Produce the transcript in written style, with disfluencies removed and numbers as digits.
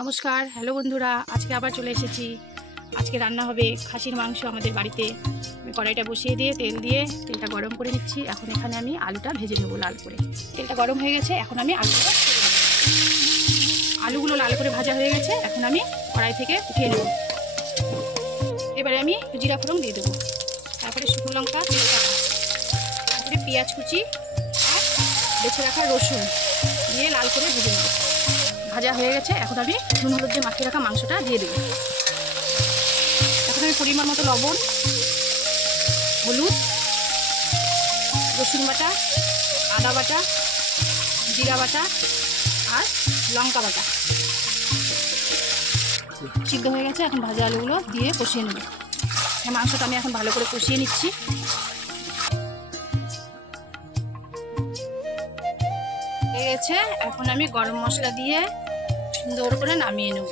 নমস্কার, হ্যালো বন্ধুরা, আজকে আবার চলে এসেছি। আজকে রান্না হবে খাসির মাংস আমাদের বাড়িতে। আমি কড়াইটা বসিয়ে দিয়ে তেল দিয়ে তেলটা গরম করে নিচ্ছি। এখন এখানে আমি আলুটা ভেজে নেবো লাল করে। তেলটা গরম হয়ে গেছে, এখন আমি আলুগুলো লাল করে ভাজা হয়ে গেছে, এখন আমি কড়াই থেকে উঠিয়ে নেব। এবারে আমি জিরা ফোড়ন দিয়ে দেবো, তারপরে শুকনো লঙ্কা, তেজপাতা, তারপরে পেঁয়াজ কুচি আর বেছে রাখা রসুন দিয়ে লাল করে ভেজে নেব। ভাজা হয়ে গেছে, এখন আমি নুন হলুদ দিয়ে মাখিয়ে রাখা মাংসটা দিয়ে দেবো। এখন আমি পরিমাণ মতো লবণ, হলুদ, রসুন বাটা, আদা বাটা, জিরা বাটা আর লঙ্কা বাটা সিদ্ধ হয়ে গেছে। এখন ভাজা আলুগুলো দিয়ে কষিয়ে নেব। মাংসটা আমি এখন ভালো করে কষিয়ে নিচ্ছি। হয়ে গেছে, এখন আমি গরম মশলা দিয়ে সুন্দর করে নামিয়ে নেব।